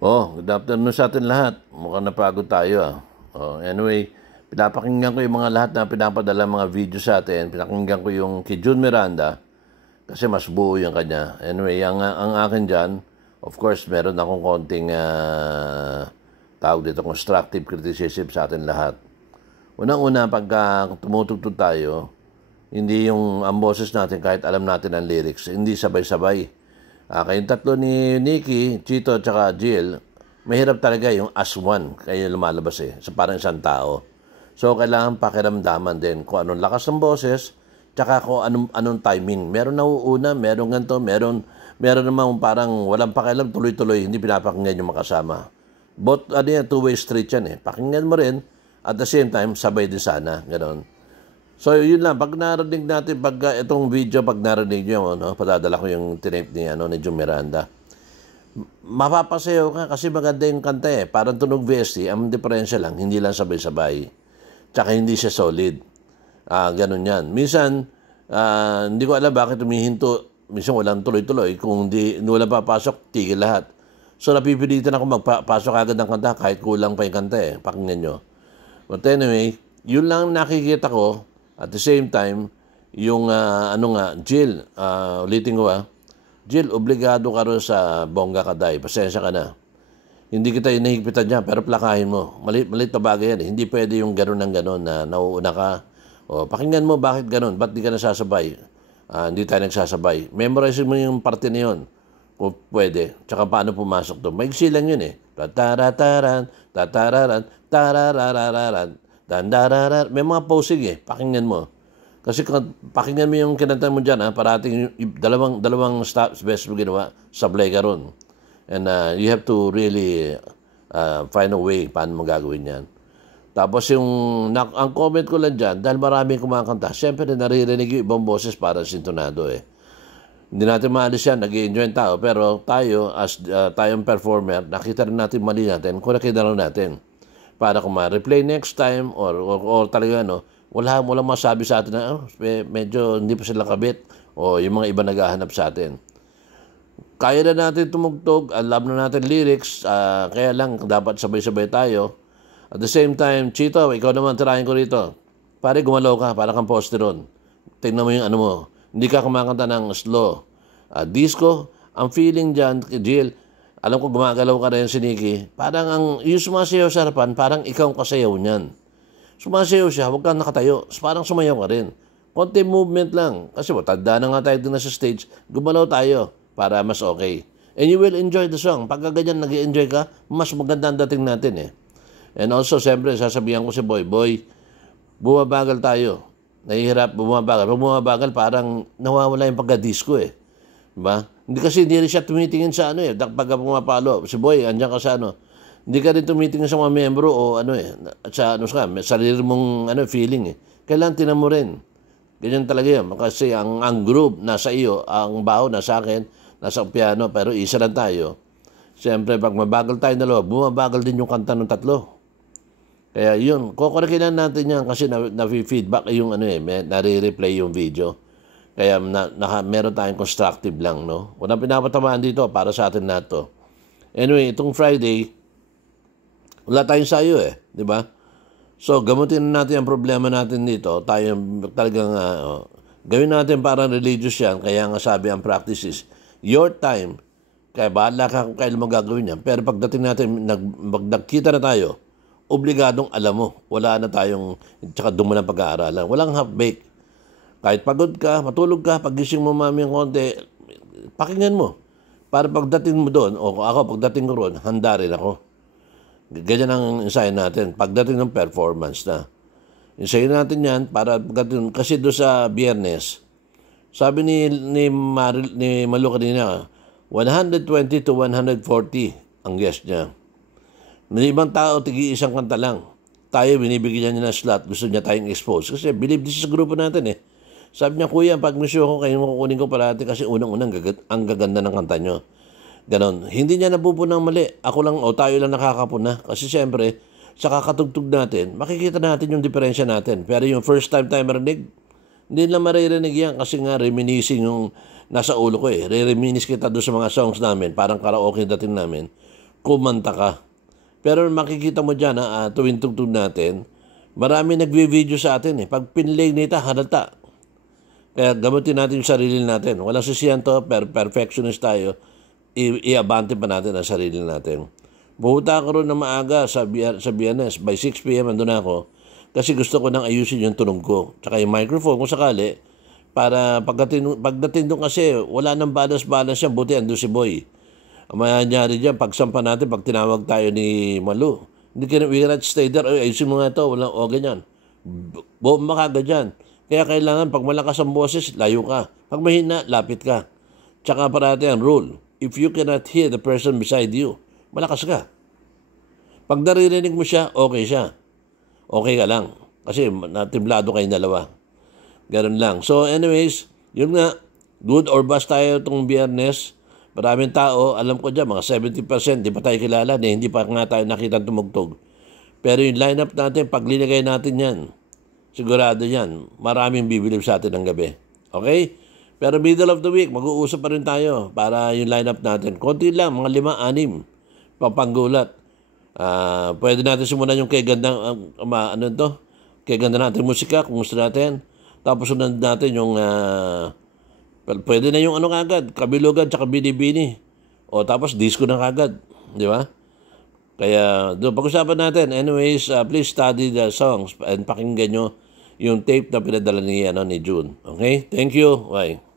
Good afternoon sa atin lahat. Mukhang napagod tayo anyway, pinapakinggan ko yung mga lahat na pinapadala mga video sa atin. Pinakinggan ko yung kay Jun Miranda kasi mas buo yung kanya. Anyway, ang akin dyan, of course, meron akong konting tawag dito, constructive criticism sa atin lahat. Unang-una, pagka tumutugtog tayo, hindi yung ang boses natin kahit alam natin ang lyrics, hindi sabay-sabay. Kayong tatlo ni Nikki, Chito, at Jill, mahirap talaga yung as one kayo lumalabas So, parang isang tao. So, kailangan pakiramdaman din kung anong lakas ng boses, tsaka kung anong timing. Meron nauuna, meron ganito, meron namang parang walang pakialam, tuloy-tuloy, hindi pinapakinggan yung makasama. Both, two-way street yan Pakinggan mo rin, at the same time, sabay din sana. Ganon. So, yun lang. Pag narinig natin, itong video, pag narinig nyo, padadala ko yung tinape ni Jun Miranda. Mapapasayaw ka kasi maganda yung kanta Parang tunog VST, ang diferensya lang, hindi lang sabay-sabay. Tsaka hindi siya solid. Ganun yan. Minsan, hindi ko alam bakit humihinto. Minsan walang tuloy-tuloy. Kung wala papasok, tigil lahat. So, napipilitan ako magpasok agad ng kanta kahit kulang pa yung kanta Pakinggan nyo. But anyway, yun lang nakikita ko. At the same time, yung Jill, ulitin ko Jill, obligado ka rin sa bongga kaday. Pasensya ka na. Hindi kita inahigpitan niya, pero plakahin mo. Malit na bagay yan Hindi pwede yung gano'n ng gano'n na nauuna ka. Pakinggan mo bakit gano'n. Ba't di ka nasasabay? Hindi tayo nagsasabay. Memorize mo yung parte na yun. Kung pwede. Tsaka paano pumasok to. Maigsi lang yun Tatarataran, tatararan, tararararan. May mga posing pakinggan mo. Kasi pakinggan mo yung kinanta mo dyan, parating dalawang stops best mo ginawa, sablay ka ron. And you have to really find a way paano mo gagawin yan. Tapos ang comment ko lang dyan, dahil maraming kumakanta, siyempre naririnig yung ibang boses para sintonado Hindi natin maalis yan, nag-i-enjoy ang tao, pero tayo, as tayong performer, nakita rin natin mali natin, kung nakita rin natin. Para kung ma-replay next time or talaga walang masabi sa atin na medyo hindi pa sila kabit o yung mga iba naghahanap sa atin. Kaya na natin tumugtog, alam na natin lyrics, kaya lang dapat sabay-sabay tayo. At the same time, Chito, ikaw naman tirahin ko rito. Pare, gumalaw ka, para kang posteron. Tingnan mo yung mo. Hindi ka kumakanta ng slow. Disco, ang feeling dyan, Jill, alam ko gumagalaw ka rin si Nikki. Parang yung sumasayaw sa harapan, parang ikaw ang kasayaw niyan. Sumasayaw siya, huwag kang nakatayo. Parang sumayaw ka rin. Konti movement lang. Kasi tanda na nga tayo din sa stage, gumalaw tayo para mas okay. And you will enjoy the song. Pagka ganyan nag-i-enjoy ka, mas maganda ang dating natin And also, siyempre, sasabihan ko si Boy, bumabagal tayo. Nahihirap, bumabagal. Pag bumabagal, parang nawawala yung pagka-disco Diba? Hindi rin siya tumitingin sa pagka pumapalo. Si Boy, andyan ka sa Hindi ka rin tumitingin sa mga membro o sa sarili mong feeling Kailangan tinan mo rin. Ganyan talaga yan. Kasi ang group nasa iyo, ang baho nasa akin, nasa piano, pero isa lang tayo. Siyempre, pag mabagal tayo dalawa, bumabagal din yung kanta ng tatlo. Kaya yun, kukurekinan natin yan kasi na-feedback yung nare-replay yung video. Kaya meron tayong constructive lang, Walang pinapatamaan dito para sa atin na to. Anyway, itong Friday, wala tayong sayo di ba? So, gamutin natin ang problema natin dito. Tayo talagang, gawin natin parang religious yan. Kaya nga sabi ang practice is, your time, kaya bahala ka kung kailan mo gagawin yan. Pero pagdating natin, nagkita na tayo, obligadong alam mo, wala na tayong, tsaka doon mo ng pag-aaralan. Walang half-baked. Kahit pagod ka, matulog ka, pagising mo mamayang konti, pakinggan mo. Para pagdating mo doon, o ako pagdating ko roon, handa rin ako. Ganyan ang ensayo natin. Pagdating ng performance na. Ensayo natin yan para pagdating, kasi doon sa Biyernes, sabi ni Malu kanina, 120 to 140 ang guest niya. May ibang tao, tigi-isang kanta lang. Tayo, binibigyan niya ng slot, gusto niya tayong expose. Kasi believe this sa grupo natin Sabi niya, kuya, pag misyo ko, kayo makukunin ko parati kasi unang-unang ang gaganda ng kanta nyo. Ganon. Hindi niya napupunang mali. Ako lang o tayo lang nakakapuna. Kasi siyempre, sa kakatugtog natin, makikita natin yung diferensya natin. Pero yung first time tayo marinig, hindi na maririnig yan kasi nga reminiscing yung nasa ulo ko Re-reminis kita doon sa mga songs namin. Parang karaoke dating namin. kumanta ka. Pero makikita mo dyan, tuwing tugtog natin, marami nagvi-video sa atin. Pag pinlay nita, halata. Kaya gamitin natin yung sarili natin. Walang sisiyan to, perfectionist tayo. I-abante pa natin ang sarili natin. Buhuta ako rin na maaga sa Biyernes. By 6 p.m. andun ako. Kasi gusto ko nang ayusin yung tunog ko. Tsaka yung microphone kung sakali. Para pagdating doon kasi, wala nang balance-balance yan. Buti andun si Boy. Ang mangyayari dyan, pagsampa natin, pag tinawag tayo ni Malu, we cannot stay there, ayusin mo nga ito, walang ganyan. Bomba ka dyan. Kaya kailangan, pag malakas ang boses, layo ka. Pag mahina, lapit ka. Tsaka parati ang rule, if you cannot hear the person beside you, malakas ka. Pag naririnig mo siya, okay siya. Okay ka lang. Kasi natimblado kayong dalawa. Ganun lang. So anyways, yun nga, good or bust tayo itong Biyernes. Maraming tao, alam ko dyan, mga 70%, di pa tayo kilala, hindi pa nga tayo nakita tumugtog. Pero yung lineup natin, pag linagay natin yan, sigurado yan, maraming bibilib sa atin ng gabi. Okay? Pero middle of the week, mag-uusap pa rin tayo para yung lineup natin. Konti lang, mga 5-6, papanggulat. Pwede natin simulan yung kay ganda, kay ganda natin musika, kung gusto natin. Tapos sunod natin yung... pwede na yung kagad, kabilugan tsaka bini-bini. O tapos disco na kagad. Di ba? Kaya doon, pag-usapan natin. Anyways, please study the songs and pakinggan nyo yung tape na pinadala ni June. Okay? Thank you. Bye.